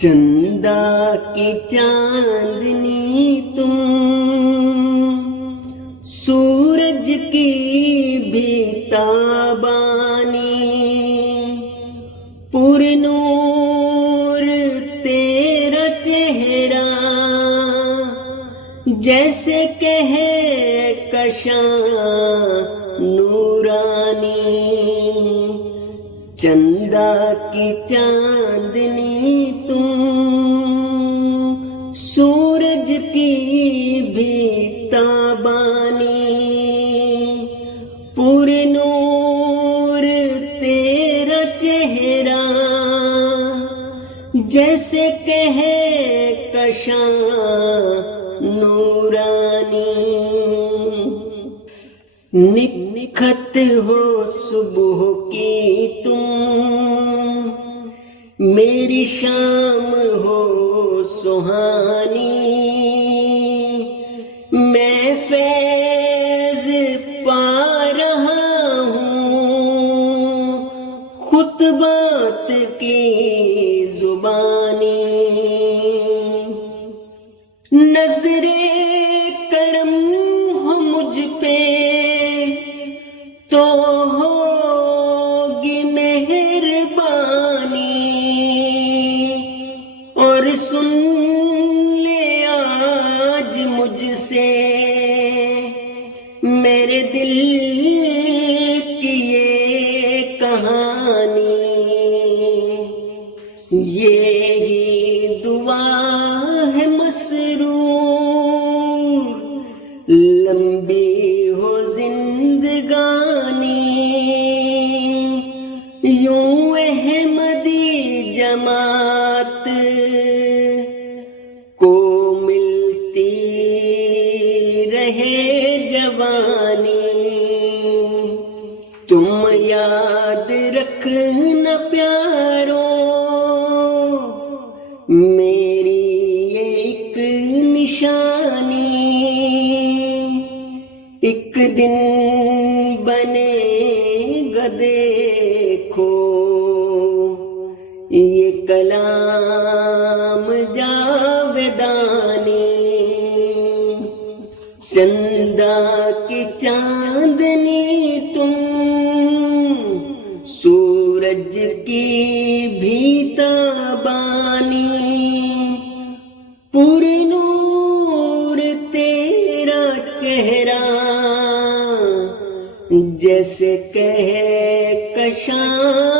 चंदा की चांदनी तुम, सूरज की भी ताबानी, पुरनूर तेरा चेहरा जैसे कहे कशां नूरानी। चंदा की चांदनी तुम, सूरज की भी ताबानी, पुरनूर तेरा चेहरा जैसे कहे कशां नूरानी। निखत हो सुबह की तुम, मेरी शाम हो सुहानी, मैं फैज पा रहा हूँ खुतबात की जुबानी। नजरे करम हो मुझ पे तो होगी मेहरबानी, और सुन ले आज मुझसे मेरे दिल की ये कहानी। ये ही दुआ है मसरूर, लंबी हो जिंदगानी, यूं अहमदी जमात को मिलती रहे जवानी। तुम याद रखना प्यारो मेरी एक निशानी, एक दिन बनेगा देखो ये कलाम जावेदानी। चंदा की चांदनी तुम, सूरज की भी ताबानी, पुरनूर तेरा चेहरा जैसे कहे कशां